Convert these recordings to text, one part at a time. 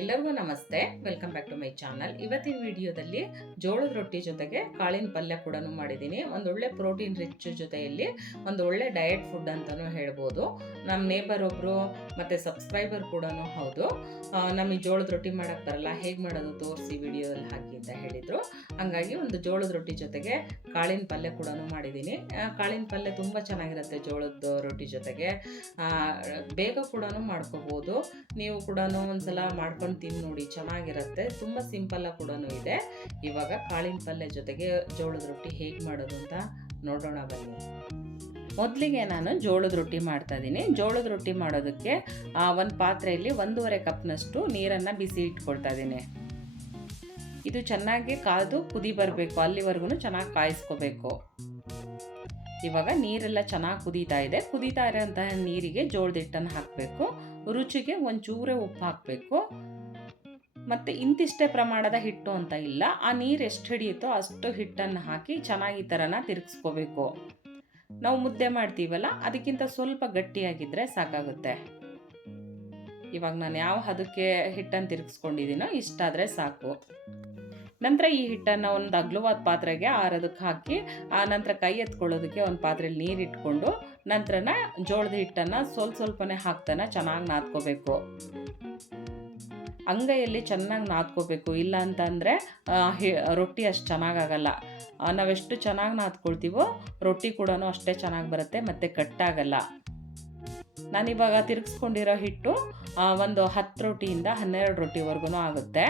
ಎಲ್ಲರಿಗೂ ನಮಸ್ತೆ. Welcome back to my channel ಇವತ್ತಿನ ವಿಡಿಯೋದಲ್ಲಿ ಜೋಳದ ರೊಟ್ಟಿ ಜೊತೆಗೆ ಕಾಳಿನ ಪಲ್ಯ ಕೂಡ ಮಾಡಿದ್ದೀನಿ. ಒಂದೊಳ್ಳೆ ಪ್ರೋಟೀನ್ ರಿಚ್ ಜೊತೆಯಲ್ಲಿ ಒಂದು ಒಳ್ಳೆ ಡಯಟ್ ಫುಡ್ ಅಂತಲೂ ಹೇಳ್ಬೋದು. ನಮ್ಮ ನೇಬರ್ ಒಬ್ಬರು ಮತ್ತು ಸಬ್ಸ್ಕ್ರೈಬರ್ ಕೂಡ ಹೌದು. ನಮಗೆ ಜೋಳದ ರೊಟ್ಟಿ ಮಾಡೋಕ್ಕೆ ಬರಲ್ಲ. ಹೇಗೆ ಮಾಡೋದು ತೋರಿಸಿ ವಿಡಿಯೋದಲ್ಲಿ ಹಾಕಿ ಅಂತ ಹೇಳಿದರು. ಹಾಗಾಗಿ ಒಂದು ಜೋಳದ ರೊಟ್ಟಿ ಜೊತೆಗೆ ಕಾಳಿನ ಪಲ್ಯ ಕೂಡ ಮಾಡಿದ್ದೀನಿ. ಕಾಳಿನ ಪಲ್ಯ ತುಂಬ ಚೆನ್ನಾಗಿರುತ್ತೆ ಜೋಳದ ರೊಟ್ಟಿ ಜೊತೆಗೆ. ಬೇಗ ಕೂಡ ಮಾಡ್ಕೋಬೋದು. ನೀವು ಕೂಡ ಒಂದ್ಸಲ ಮಾಡ್ಕೊಂಡು ತಿಂದು ನೋಡಿ, ಚೆನ್ನಾಗಿರುತ್ತೆ. ತುಂಬ ಸಿಂಪಲ್ ಕೂಡ ಇದೆ. ಇವಾಗ ಕಾಳಿನ ಪಲ್ಯ ಜೊತೆಗೆ ಜೋಳದ ರೊಟ್ಟಿ ಹೇಗೆ ಮಾಡೋದು ಅಂತ ನೋಡೋಣ ಬನ್ನಿ. ಮೊದಲಿಗೆ ನಾನು ಜೋಳದ ರೊಟ್ಟಿ ಮಾಡ್ತಾ ಇದ್ದೀನಿ. ಜೋಳದ ರೊಟ್ಟಿ ಮಾಡೋದಕ್ಕೆ ಒಂದು ಪಾತ್ರೆಯಲ್ಲಿ ಒಂದೂವರೆ ಕಪ್ನಷ್ಟು ನೀರನ್ನು ಬಿಸಿ ಇಟ್ಕೊಳ್ತಾ ಇದ್ದೀನಿ. ಇದು ಚೆನ್ನಾಗಿ ಕಾದು ಕುದಿ ಬರಬೇಕು. ಅಲ್ಲಿವರೆಗೂ ಚೆನ್ನಾಗಿ ಕಾಯಿಸ್ಕೋಬೇಕು. ಇವಾಗ ನೀರೆಲ್ಲ ಚೆನ್ನಾಗಿ ಕುದೀತಾ ಇದೆ. ಕುದೀತಾ ಇರೋಂತಹ ನೀರಿಗೆ ಜೋಳದ ಹಿಟ್ಟನ್ನು ಹಾಕಬೇಕು. ರುಚಿಗೆ ಒಂಚೂರೇ ಉಪ್ಪು ಹಾಕಬೇಕು. ಮತ್ತು ಇಂತಿಷ್ಟೇ ಪ್ರಮಾಣದ ಹಿಟ್ಟು ಅಂತ ಇಲ್ಲ. ಆ ನೀರು ಎಷ್ಟು ಹಿಡಿಯುತ್ತೋ ಅಷ್ಟು ಹಿಟ್ಟನ್ನು ಹಾಕಿ ಚೆನ್ನಾಗಿ ಈ ಥರನ ತಿರುಗಿಸ್ಕೋಬೇಕು. ನಾವು ಮುದ್ದೆ ಮಾಡ್ತೀವಲ್ಲ, ಅದಕ್ಕಿಂತ ಸ್ವಲ್ಪ ಗಟ್ಟಿಯಾಗಿದ್ದರೆ ಸಾಕಾಗುತ್ತೆ. ಇವಾಗ ನಾನು ಯಾವ ಹದಕ್ಕೆ ಹಿಟ್ಟನ್ನು ತಿರುಗಿಸ್ಕೊಂಡಿದ್ದೀನೋ ಇಷ್ಟಾದರೆ ಸಾಕು. ನಂತರ ಈ ಹಿಟ್ಟನ್ನು ಒಂದು ಅಗ್ಲವಾದ ಪಾತ್ರೆಗೆ ಆರೋದಕ್ಕೆ ಹಾಕಿ, ಆ ನಂತರ ಕೈ ಎತ್ಕೊಳ್ಳೋದಕ್ಕೆ ಒಂದು ಪಾತ್ರೆಯಲ್ಲಿ ನೀರು ಇಟ್ಕೊಂಡು, ನಂತರನ ಜೋಳದ ಹಿಟ್ಟನ್ನು ಸ್ವಲ್ಪ ಸ್ವಲ್ಪನೇ ಹಾಕ್ತಾನೆ ಚೆನ್ನಾಗಿ ನಾದ್ಕೋಬೇಕು. ಅಂಗೈಯಲ್ಲಿ ಚೆನ್ನಾಗಿ ನಾದ್ಕೋಬೇಕು. ಇಲ್ಲ ಅಂತಂದರೆ ರೊಟ್ಟಿ ಅಷ್ಟು ಚೆನ್ನಾಗಾಗಲ್ಲ. ನಾವೆಷ್ಟು ಚೆನ್ನಾಗಿ ನಾದ್ಕೊಳ್ತೀವೋ, ರೊಟ್ಟಿ ಕೂಡ ಅಷ್ಟೇ ಚೆನ್ನಾಗಿ ಬರುತ್ತೆ, ಮತ್ತು ಕಟ್ಟಾಗಲ್ಲ. ನಾನಿವಾಗ ತಿರುಗಿಸ್ಕೊಂಡಿರೋ ಹಿಟ್ಟು ಒಂದು ಹತ್ತು ರೊಟ್ಟಿಯಿಂದ ಹನ್ನೆರಡು ರೊಟ್ಟಿವರೆಗೂ ಆಗುತ್ತೆ.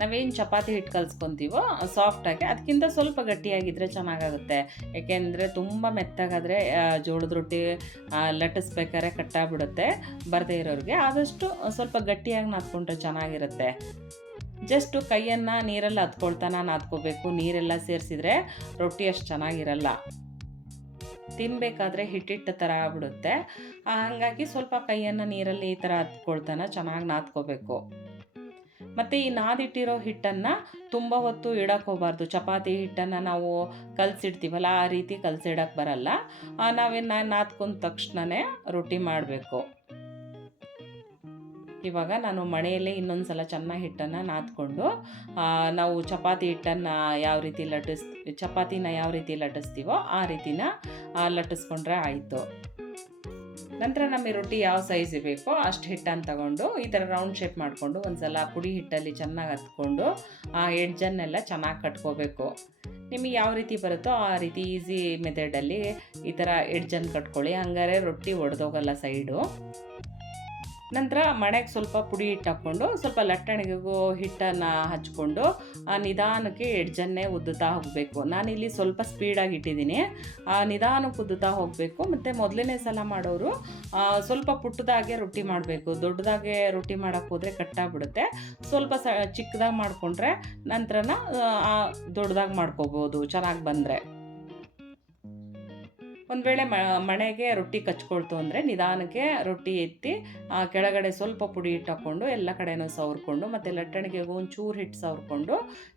ನಾವೇನು ಚಪಾತಿ ಹಿಟ್ಟು ಕಲಿಸ್ಕೊತೀವೋ ಸಾಫ್ಟಾಗಿ ಅದಕ್ಕಿಂತ ಸ್ವಲ್ಪ ಗಟ್ಟಿಯಾಗಿದ್ದರೆ ಚೆನ್ನಾಗಾಗುತ್ತೆ. ಯಾಕೆಂದರೆ ತುಂಬ ಮೆತ್ತಗಾದರೆ ಜೋಳದ ರೊಟ್ಟಿ ಲಟ್ಟಿಸ್ಬೇಕಾದ್ರೆ ಕಟ್ಟಾಗ್ಬಿಡುತ್ತೆ ಬರದೇ ಇರೋರಿಗೆ. ಆದಷ್ಟು ಸ್ವಲ್ಪ ಗಟ್ಟಿಯಾಗಿ ನಾದ್ಕೊಂಡ್ರೆ ಚೆನ್ನಾಗಿರುತ್ತೆ. ಜಸ್ಟು ಕೈಯನ್ನು ನೀರಲ್ಲಿ ಹತ್ಕೊಳ್ತಾನ ನಾದ್ಕೋಬೇಕು. ನೀರೆಲ್ಲ ಸೇರಿಸಿದ್ರೆ ರೊಟ್ಟಿ ಅಷ್ಟು ಚೆನ್ನಾಗಿರಲ್ಲ. ತಿನ್ನಬೇಕಾದ್ರೆ ಹಿಟ್ಟಿಟ್ಟ ಥರ ಆಗ್ಬಿಡುತ್ತೆ. ಹಾಗಾಗಿ ಸ್ವಲ್ಪ ಕೈಯನ್ನು ನೀರಲ್ಲಿ ಈ ಥರ ಹತ್ಕೊಳ್ತಾನೆ ಚೆನ್ನಾಗಿ ನಾದ್ಕೋಬೇಕು. ಮತ್ತು ಈ ನಾದಿಟ್ಟಿರೋ ಹಿಟ್ಟನ್ನು ತುಂಬ ಹೊತ್ತು ಇಡಕ್ಕೆ ಹೋಗಬಾರ್ದು. ಚಪಾತಿ ಹಿಟ್ಟನ್ನು ನಾವು ಕಲಸಿಡ್ತೀವಲ್ಲ, ಆ ರೀತಿ ಕಲಸಿಡಕ್ಕೆ ಬರಲ್ಲ. ನಾವೇನು ನಾದ್ಕೊಂಡ ತಕ್ಷಣವೇ ರೊಟ್ಟಿ ಮಾಡಬೇಕು. ಇವಾಗ ನಾನು ಮಣೆಯಲ್ಲೇ ಇನ್ನೊಂದು ಸಲ ಚೆನ್ನಾಗಿ ಹಿಟ್ಟನ್ನು ನಾದ್ಕೊಂಡು ನಾವು ಚಪಾತಿ ಹಿಟ್ಟನ್ನು ಯಾವ ರೀತಿ ಲಟ್ಟಿಸ್, ಚಪಾತಿನ ಯಾವ ರೀತಿ ಲಟ್ಟಿಸ್ತೀವೋ ಆ ರೀತಿನ ಲಟ್ಟಿಸ್ಕೊಂಡ್ರೆ ಆಯಿತು. ನಂತರ ನಮಗೆ ರೊಟ್ಟಿ ಯಾವ ಸೈಜ್ ಬೇಕೋ ಅಷ್ಟು ಹಿಟ್ಟನ್ನು ತಗೊಂಡು ಈ ಥರ ರೌಂಡ್ ಶೇಪ್ ಮಾಡಿಕೊಂಡು ಒಂದ್ಸಲ ಪುಡಿ ಹಿಟ್ಟಲ್ಲಿ ಚೆನ್ನಾಗಿ ಹತ್ಕೊಂಡು ಆ ಎಡ್ಜನ್ನೆಲ್ಲ ಚೆನ್ನಾಗಿ ಕಟ್ಕೋಬೇಕು. ನಿಮಗೆ ಯಾವ ರೀತಿ ಬರುತ್ತೋ ಆ ರೀತಿ ಈಸಿ ಮೆಥಡಲ್ಲಿ ಈ ಥರ ಎಡ್ಜನ್ನು ಕಟ್ಕೊಳ್ಳಿ. ಹಂಗಾರೆ ರೊಟ್ಟಿ ಒಡೆದೋಗಲ್ಲ ಸೈಡು ನಂತರ ಮಣೆಗೆ ಸ್ವಲ್ಪ ಪುಡಿ ಹಿಟ್ಟು ಹಾಕ್ಕೊಂಡು, ಸ್ವಲ್ಪ ಲಟ್ಟಣಿಗೆಗೂ ಹಿಟ್ಟನ್ನು ಹಚ್ಕೊಂಡು ನಿಧಾನಕ್ಕೆ ಎಡ್ಜನ್ನೇ ಉದ್ದುತ್ತಾ ಹೋಗಬೇಕು. ನಾನಿಲ್ಲಿ ಸ್ವಲ್ಪ ಸ್ಪೀಡಾಗಿ ಇಟ್ಟಿದ್ದೀನಿ. ನಿಧಾನಕ್ಕೆ ಉದ್ದುತ್ತಾ ಹೋಗಬೇಕು. ಮತ್ತು ಮೊದಲನೇ ಸಲ ಮಾಡೋರು ಸ್ವಲ್ಪ ಪುಟ್ಟದಾಗೆ ರೊಟ್ಟಿ ಮಾಡಬೇಕು. ದೊಡ್ಡದಾಗೆ ರೊಟ್ಟಿ ಮಾಡೋಕ್ಕೆ ಹೋದರೆ ಕಟ್ಟಾಗ್ಬಿಡುತ್ತೆ. ಸ್ವಲ್ಪ ಸ, ಚಿಕ್ಕದಾಗಿ ಮಾಡಿಕೊಂಡ್ರೆ ನಂತರನ ದೊಡ್ಡದಾಗಿ ಮಾಡ್ಕೋಬೋದು. ಚೆನ್ನಾಗಿ ಬಂದರೆ. ಒಂದು ವೇಳೆ ಮಣೆಗೆ ರೊಟ್ಟಿ ಕಚ್ಕೊಳ್ತು ಅಂದರೆ ನಿಧಾನಕ್ಕೆ ರೊಟ್ಟಿ ಎತ್ತಿ ಕೆಳಗಡೆ ಸ್ವಲ್ಪ ಪುಡಿ ಹಿಟ್ಟು ಹಾಕ್ಕೊಂಡು ಎಲ್ಲ ಕಡೆನೂ ಸವರ್ಕೊಂಡು, ಮತ್ತು ಲಟ್ಟಣಿಗೆಗೂ ಒಂಚೂರು ಹಿಟ್ಟು ಸವರ್ಕೊಂಡು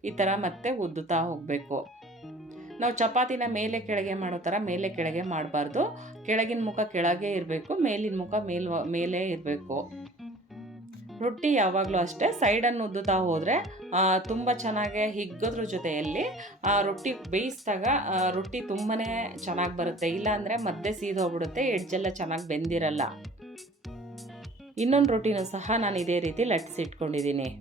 ಈ ಥರ ಮತ್ತೆ ಉದ್ದುತ್ತಾ ಹೋಗಬೇಕು. ನಾವು ಚಪಾತಿನ ಮೇಲೆ ಕೆಳಗೆ ಮಾಡೋ ಥರ ಮೇಲೆ ಕೆಳಗೆ ಮಾಡಬಾರ್ದು. ಕೆಳಗಿನ ಮುಖ ಕೆಳಗೆ ಇರಬೇಕು, ಮೇಲಿನ ಮುಖ ಮೇಲ್ ಮೇಲೆ ಇರಬೇಕು. ರೊಟ್ಟಿ ಯಾವಾಗಲೂ ಅಷ್ಟೇ ಸೈಡನ್ನು ಉದ್ದುತ್ತಾ ಹೋದರೆ ತುಂಬ ಚೆನ್ನಾಗಿ ಹಿಗ್ಗೋದ್ರ ಜೊತೆಯಲ್ಲಿ, ಆ, ರೊಟ್ಟಿ ಬೇಯಿಸಿದಾಗ ರೊಟ್ಟಿ ತುಂಬಾ ಚೆನ್ನಾಗಿ ಬರುತ್ತೆ. ಇಲ್ಲಾಂದರೆ ಮಧ್ಯೆ ಸೀದೋಗ್ಬಿಡುತ್ತೆ ಎಡ್ಜೆಲ್ಲ ಚೆನ್ನಾಗಿ ಬೆಂದಿರಲ್ಲ. ಇನ್ನೊಂದು ರೊಟ್ಟಿನೂ ಸಹ ನಾನು ಇದೇ ರೀತಿ ಲಟ್ಟಿಸಿಟ್ಕೊಂಡಿದ್ದೀನಿ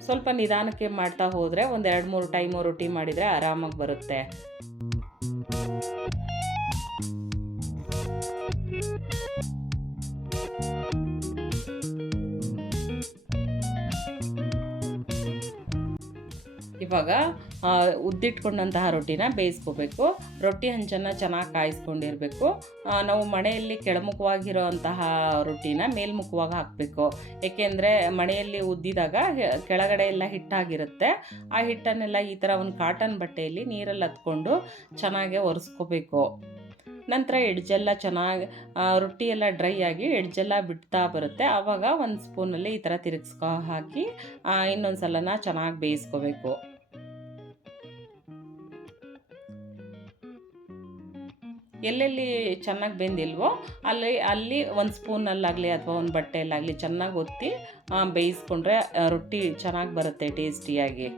ಸ್ವಲ್ಪ ನಿಧಾನಕ್ಕೆ ಮಾಡ್ತಾ ಹೋದರೆ ಒಂದೆರಡು ಮೂರು ಟೈಮು ರೊಟ್ಟಿ ಮಾಡಿದರೆ ಆರಾಮಾಗಿ ಬರುತ್ತೆ. ಇವಾಗ ಉದ್ದಿಟ್ಕೊಂಡಂತಹ ರೊಟ್ಟಿನ ಬೇಯಿಸ್ಕೋಬೇಕು. ರೊಟ್ಟಿ ಹಂಚನ್ನು ಚೆನ್ನಾಗಿ ಕಾಯಿಸ್ಕೊಂಡಿರಬೇಕು. ನಾವು ಮಣೆಯಲ್ಲಿ ಕೆಳಮುಖವಾಗಿರೋ ಅಂತಹ ರೊಟ್ಟಿನ ಮೇಲ್ಮುಖವಾಗಿ ಹಾಕಬೇಕು. ಏಕೆಂದರೆ ಮಣೆಯಲ್ಲಿ ಉದ್ದಿದಾಗ ಕೆಳಗಡೆ ಎಲ್ಲ ಹಿಟ್ಟಾಗಿರುತ್ತೆ. ಆ ಹಿಟ್ಟನ್ನೆಲ್ಲ ಈ ಥರ ಒಂದು ಕಾಟನ್ ಬಟ್ಟೆಯಲ್ಲಿ ನೀರಲ್ಲಿ ಹತ್ಕೊಂಡು ಚೆನ್ನಾಗೆ ಒರೆಸ್ಕೋಬೇಕು. ನಂತರ ಎಡ್ಜೆಲ್ಲ ಚೆನ್ನಾಗಿ ರೊಟ್ಟಿ ಎಲ್ಲ ಡ್ರೈ ಆಗಿ ಎಡ್ಜೆಲ್ಲ ಬಿಡ್ತಾ ಬರುತ್ತೆ. ಆವಾಗ ಒಂದು ಸ್ಪೂನಲ್ಲಿ ಈ ಥರ ತಿರುಗಿಸ್ಕೊ ಹಾಕಿ ಇನ್ನೊಂದು ಸಲನ ಚೆನ್ನಾಗಿ ಬೇಯಿಸ್ಕೋಬೇಕು. ಎಲ್ಲೆಲ್ಲಿ ಚೆನ್ನಾಗಿ ಬೆಂದಿಲ್ವೋ ಅಲ್ಲಿ ಅಲ್ಲಿ ಒಂದು ಸ್ಪೂನಲ್ಲಾಗಲಿ ಅಥವಾ ಒಂದು ಬಟ್ಟೆಯಲ್ಲಾಗಲಿ ಚೆನ್ನಾಗಿ ಒತ್ತಿ ಬೇಯಿಸ್ಕೊಂಡ್ರೆ ರೊಟ್ಟಿ ಚೆನ್ನಾಗಿ ಬರುತ್ತೆ, ಟೇಸ್ಟಿಯಾಗಿ.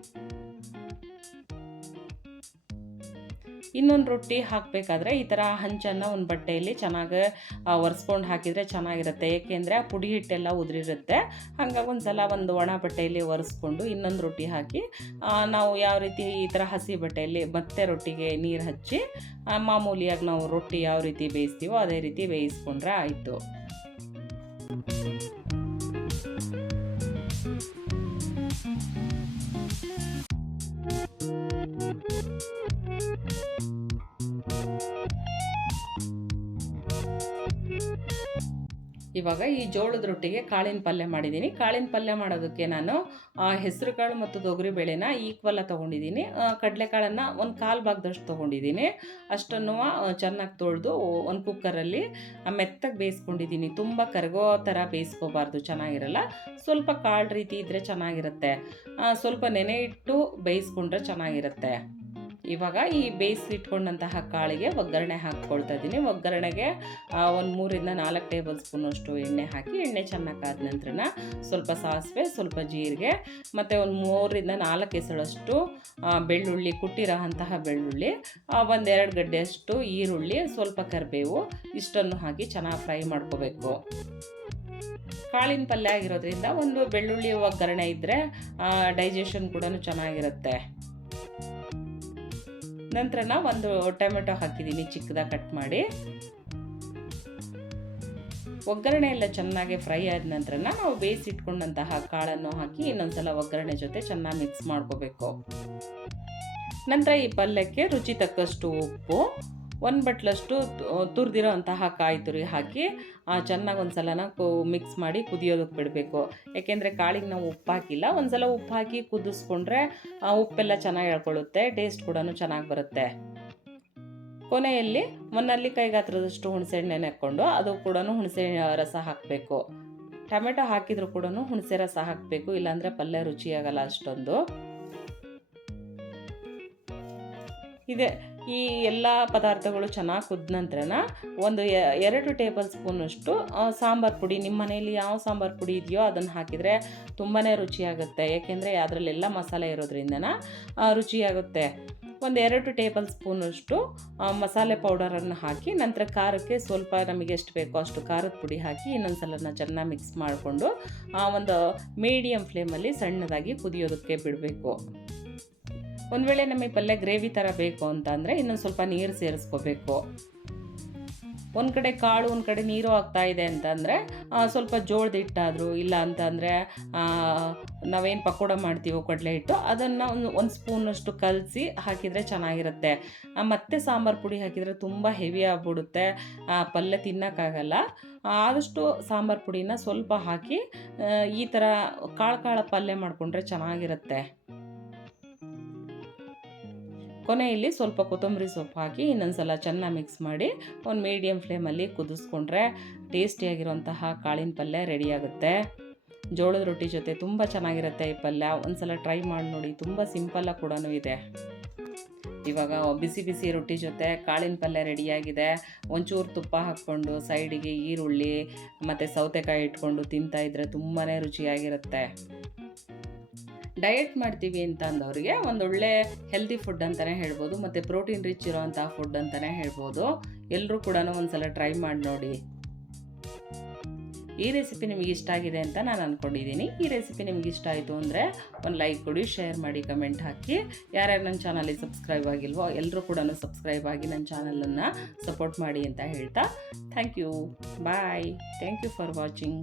ಇನ್ನೊಂದು ರೊಟ್ಟಿ ಹಾಕಬೇಕಾದ್ರೆ ಈ ಥರ ಹಂಚನ್ನು ಒಂದು ಬಟ್ಟೆಯಲ್ಲಿ ಚೆನ್ನಾಗಿ ಒರೆಸ್ಕೊಂಡು ಹಾಕಿದರೆ ಚೆನ್ನಾಗಿರುತ್ತೆ. ಏಕೆಂದರೆ ಆ ಪುಡಿ ಹಿಟ್ಟೆಲ್ಲ ಉದುರಿರುತ್ತೆ. ಹಾಗಾಗಿ ಒಂದು ಸಲ ಒಂದು ಒಣ ಬಟ್ಟೆಯಲ್ಲಿ ಒರೆಸ್ಕೊಂಡು ಇನ್ನೊಂದು ರೊಟ್ಟಿ ಹಾಕಿ ನಾವು ಯಾವ ರೀತಿ ಈ ಥರ ಹಸಿ ಬಟ್ಟೆಯಲ್ಲಿ ಮತ್ತೆ ರೊಟ್ಟಿಗೆ ನೀರು ಹಚ್ಚಿ ಮಾಮೂಲಿಯಾಗಿ ನಾವು ರೊಟ್ಟಿ ಯಾವ ರೀತಿ ಬೇಯಿಸ್ತೀವೋ ಅದೇ ರೀತಿ ಬೇಯಿಸ್ಕೊಂಡ್ರೆ ಆಯಿತು. ಇವಾಗ ಈ ಜೋಳದ ರೊಟ್ಟಿಗೆ ಕಾಳಿನ ಪಲ್ಯ ಮಾಡಿದ್ದೀನಿ. ಕಾಳಿನ ಪಲ್ಯ ಮಾಡೋದಕ್ಕೆ ನಾನು ಹೆಸರುಕಾಳು ಮತ್ತು ತೊಗರಿ ಬೇಳೆನ ಈಕ್ವಲ್ಲ ತೊಗೊಂಡಿದ್ದೀನಿ. ಕಡಲೆಕಾಳನ್ನು ಒಂದು ಕಾಲು ಭಾಗದಷ್ಟು ತೊಗೊಂಡಿದ್ದೀನಿ. ಅಷ್ಟನ್ನು ಚೆನ್ನಾಗಿ ತೊಳೆದು ಒಂದು ಕುಕ್ಕರಲ್ಲಿ ಮೆತ್ತಗೆ ಬೇಯಿಸ್ಕೊಂಡಿದ್ದೀನಿ. ತುಂಬ ಕರಗೋ ಥರ ಬೇಯಿಸ್ಕೋಬಾರ್ದು, ಚೆನ್ನಾಗಿರಲ್ಲ. ಸ್ವಲ್ಪ ಕಾಳು ರೀತಿ ಇದ್ದರೆ ಚೆನ್ನಾಗಿರುತ್ತೆ. ಸ್ವಲ್ಪ ನೆನೆ ಇಟ್ಟು ಬೇಯಿಸ್ಕೊಂಡ್ರೆ ಚೆನ್ನಾಗಿರುತ್ತೆ. ಇವಾಗ ಈ ಬೇಯಿಸಿಟ್ಕೊಂಡಂತಹ ಕಾಳಿಗೆ ಒಗ್ಗರಣೆ ಹಾಕ್ಕೊಳ್ತಾ ಇದ್ದೀನಿ. ಒಗ್ಗರಣೆಗೆ ಒಂದು ಮೂರಿಂದ ನಾಲ್ಕು ಟೇಬಲ್ ಸ್ಪೂನಷ್ಟು ಎಣ್ಣೆ ಹಾಕಿ ಎಣ್ಣೆ ಚೆನ್ನಾಗಿ ಕಾದ ನಂತರ ಸ್ವಲ್ಪ ಸಾಸಿವೆ ಸ್ವಲ್ಪ ಜೀರಿಗೆ ಮತ್ತು ಒಂದು ಮೂರರಿಂದ ನಾಲ್ಕು ಎಸಳಷ್ಟು ಆ, ಬೆಳ್ಳುಳ್ಳಿ ಕುಟ್ಟಿರೋ ಅಂತಹ ಬೆಳ್ಳುಳ್ಳಿ ಒಂದೆರಡು ಗಡ್ಡೆಯಷ್ಟು ಈರುಳ್ಳಿ ಸ್ವಲ್ಪ ಕರಿಬೇವು ಇಷ್ಟನ್ನು ಹಾಕಿ ಚೆನ್ನಾಗಿ ಫ್ರೈ ಮಾಡ್ಕೋಬೇಕು. ಕಾಳಿನ ಪಲ್ಯ ಆಗಿರೋದ್ರಿಂದ ಒಂದು ಬೆಳ್ಳುಳ್ಳಿ ಒಗ್ಗರಣೆ ಇದ್ದರೆ ಡೈಜೆಷನ್ ಕೂಡ ಚೆನ್ನಾಗಿರುತ್ತೆ. ನಂತರ ಒಂದು ಟೊಮೆಟೊ ಹಾಕಿದ್ದೀನಿ ಚಿಕ್ಕದಾಗಿ ಕಟ್ ಮಾಡಿ. ಒಗ್ಗರಣೆ ಎಲ್ಲ ಚೆನ್ನಾಗಿ ಫ್ರೈ ಆದ ನಂತರ ನಾವು ಬೇಯಿಸಿಟ್ಕೊಂಡಂತಹ ಕಾಳನ್ನು ಹಾಕಿ ಇನ್ನೊಂದ್ಸಲ ಒಗ್ಗರಣೆ ಜೊತೆ ಚೆನ್ನಾಗಿ ಮಿಕ್ಸ್ ಮಾಡ್ಕೋಬೇಕು. ನಂತರ ಈ ಪಲ್ಯಕ್ಕೆ ರುಚಿ ತಕ್ಕಷ್ಟು ಉಪ್ಪು. ಒಂದು ಬಟ್ಲಷ್ಟು ತುರಿದಿರೋ ಅಂತಹ ಕಾಯಿ ತುರಿ ಹಾಕಿ ಚೆನ್ನಾಗಿ ಒಂದು ಸಲನ ಮಿಕ್ಸ್ ಮಾಡಿ ಕುದಿಯೋದಕ್ಕೆ ಬಿಡಬೇಕು. ಯಾಕೆಂದರೆ ಕಾಳಿಗೆ ನಾವು ಉಪ್ಪು ಹಾಕಿಲ್ಲ. ಒಂದು ಸಲ ಉಪ್ಪು ಹಾಕಿ ಕುದಿಸ್ಕೊಂಡ್ರೆ ಉಪ್ಪೆಲ್ಲ ಚೆನ್ನಾಗಿ ಹೇಳ್ಕೊಳ್ಳುತ್ತೆ ಟೇಸ್ಟ್ ಕೂಡ ಚೆನ್ನಾಗಿ ಬರುತ್ತೆ. ಕೊನೆಯಲ್ಲಿ ಒಂದಲ್ಲಿ ಕೈಗಾತ್ರದಷ್ಟು ಹುಣಸೆ ಹಣ್ಣೆ ಹಾಕ್ಕೊಂಡು ಅದು ಕೂಡ ಹುಣಸೆ ರಸ ಹಾಕಬೇಕು. ಟೊಮೆಟೊ ಹಾಕಿದ್ರು ಕೂಡ ಹುಣಸೆ ರಸ ಹಾಕಬೇಕು. ಇಲ್ಲಾಂದರೆ ಪಲ್ಯ ರುಚಿಯಾಗಲ್ಲ ಅಷ್ಟೊಂದು. ಇದೆ. ಈ ಎಲ್ಲ ಪದಾರ್ಥಗಳು ಚೆನ್ನಾಗಿ ಕುದ್ದ ನಂತರನ ಒಂದು ಎರಡು ಟೇಬಲ್ ಸ್ಪೂನಷ್ಟು ಸಾಂಬಾರು ಪುಡಿ ನಿಮ್ಮ ಮನೆಯಲ್ಲಿ ಯಾವ ಸಾಂಬಾರು ಪುಡಿ ಇದೆಯೋ ಅದನ್ನು ಹಾಕಿದರೆ ತುಂಬಾ ರುಚಿಯಾಗುತ್ತೆ. ಏಕೆಂದರೆ ಅದರಲ್ಲೆಲ್ಲ ಮಸಾಲೆ ಇರೋದ್ರಿಂದನ ಆ, ರುಚಿಯಾಗುತ್ತೆ. ಒಂದು ಎರಡು ಟೇಬಲ್ ಸ್ಪೂನಷ್ಟು ಮಸಾಲೆ ಪೌಡರನ್ನು ಹಾಕಿ ನಂತರ ಖಾರಕ್ಕೆ ಸ್ವಲ್ಪ ನಮಗೆ ಎಷ್ಟು ಬೇಕೋ ಅಷ್ಟು ಖಾರದ ಪುಡಿ ಹಾಕಿ ಇನ್ನೊಂದು ಚೆನ್ನಾಗಿ ಮಿಕ್ಸ್ ಮಾಡಿಕೊಂಡು ಒಂದು ಮೀಡಿಯಮ್ ಫ್ಲೇಮಲ್ಲಿ ಸಣ್ಣದಾಗಿ ಕುದಿಯೋದಕ್ಕೆ ಬಿಡಬೇಕು. ಒಂದು ವೇಳೆ ನಮಗೆ ಪಲ್ಯ ಗ್ರೇವಿ ಥರ ಬೇಕು ಅಂತ ಅಂದರೆ ಇನ್ನೊಂದು ಸ್ವಲ್ಪ ನೀರು ಸೇರಿಸ್ಕೋಬೇಕು. ಒಂದು ಕಡೆ ಕಾಳು, ಒಂದು ಕಡೆ ನೀರು ಆಗ್ತಾ ಇದೆ ಅಂತಂದರೆ ಸ್ವಲ್ಪ ಜೋಳದ ಹಿಟ್ಟಾದರೂ ಇಲ್ಲ ಅಂತಂದರೆ ನಾವೇನು ಪಕೋಡ ಮಾಡ್ತೀವೋ ಕಡಲೆ ಹಿಟ್ಟು, ಅದನ್ನು ಒಂದು ಒಂದು ಸ್ಪೂನಷ್ಟು ಕಲಸಿ ಹಾಕಿದರೆ ಚೆನ್ನಾಗಿರುತ್ತೆ. ಮತ್ತೆ ಸಾಂಬಾರು ಪುಡಿ ಹಾಕಿದರೆ ತುಂಬ ಹೆವಿ ಆಗಿಬಿಡುತ್ತೆ. ಪಲ್ಯ ತಿನ್ನೋಕ್ಕಾಗಲ್ಲ. ಆದಷ್ಟು ಸಾಂಬಾರು ಪುಡಿನ ಸ್ವಲ್ಪ ಹಾಕಿ ಈ ಥರ ಕಾಳು ಕಾಳು ಪಲ್ಯ ಮಾಡಿಕೊಂಡ್ರೆ ಚೆನ್ನಾಗಿರುತ್ತೆ. ಕೊನೆಯಲ್ಲಿ ಸ್ವಲ್ಪ ಕೊತ್ತಂಬರಿ ಸೊಪ್ಪು ಹಾಕಿ ಇನ್ನೊಂದ್ಸಲ ಚೆನ್ನಾಗಿ ಮಿಕ್ಸ್ ಮಾಡಿ ಒಂದು ಮೀಡಿಯಮ್ ಫ್ಲೇಮಲ್ಲಿ ಕುದಿಸ್ಕೊಂಡ್ರೆ ಟೇಸ್ಟಿಯಾಗಿರುವಂತಹ ಕಾಳಿನ ಪಲ್ಯ ರೆಡಿಯಾಗುತ್ತೆ ಜೋಳದ ರೊಟ್ಟಿ ಜೊತೆ ತುಂಬ ಚೆನ್ನಾಗಿರುತ್ತೆ ಈ ಪಲ್ಯ. ಒಂದ್ಸಲ ಟ್ರೈ ಮಾಡಿ ನೋಡಿ, ತುಂಬ ಸಿಂಪಲ್ಲಾಗಿ ಕೂಡ ಇದೆ. ಇವಾಗ ಬಿಸಿ ಬಿಸಿ ರೊಟ್ಟಿ ಜೊತೆ ಕಾಳಿನ ಪಲ್ಯ ರೆಡಿಯಾಗಿದೆ ಒಂಚೂರು ತುಪ್ಪ ಹಾಕ್ಕೊಂಡು ಸೈಡಿಗೆ ಈರುಳ್ಳಿ, ಮತ್ತು ಸೌತೆಕಾಯಿ ಇಟ್ಕೊಂಡು ತಿಂತಾ ಇದ್ರೆ ತುಂಬಾ ರುಚಿಯಾಗಿರುತ್ತೆ. ಡಯಟ್ ಮಾಡ್ತೀವಿ ಅಂತ ಒಂದು ಒಳ್ಳೆ ಹೆಲ್ದಿ ಫುಡ್ ಅಂತಲೇ ಹೇಳ್ಬೋದು, ಮತ್ತು ಪ್ರೋಟೀನ್ ರಿಚ್ ಇರೋವಂಥ ಫುಡ್ ಅಂತಲೇ ಹೇಳ್ಬೋದು. ಎಲ್ಲರೂ ಕೂಡ ಒಂದ್ಸಲ ಟ್ರೈ ಮಾಡಿ ನೋಡಿ. ಈ ರೆಸಿಪಿ ನಿಮಗೆ ಇಷ್ಟ ಆಗಿದೆ ಅಂತ ನಾನು ಅಂದ್ಕೊಂಡಿದ್ದೀನಿ ಈ ರೆಸಿಪಿ ನಿಮ್ಗೆ ಇಷ್ಟ ಆಯಿತು ಅಂದರೆ ಒಂದು ಲೈಕ್ ಕೊಡಿ ಶೇರ್ ಮಾಡಿ ಕಮೆಂಟ್ ಹಾಕಿ. ಯಾರ್ಯಾರು ನನ್ನ ಚಾನಲಿಗೆ ಸಬ್ಸ್ಕ್ರೈಬ್ ಆಗಿಲ್ವೋ ಎಲ್ಲರೂ ಕೂಡ ಸಬ್ಸ್ಕ್ರೈಬ್ ಆಗಿ ನನ್ನ ಚಾನಲನ್ನು ಸಪೋರ್ಟ್ ಮಾಡಿ ಅಂತ ಹೇಳ್ತಾ. Thank you bye thank you for watching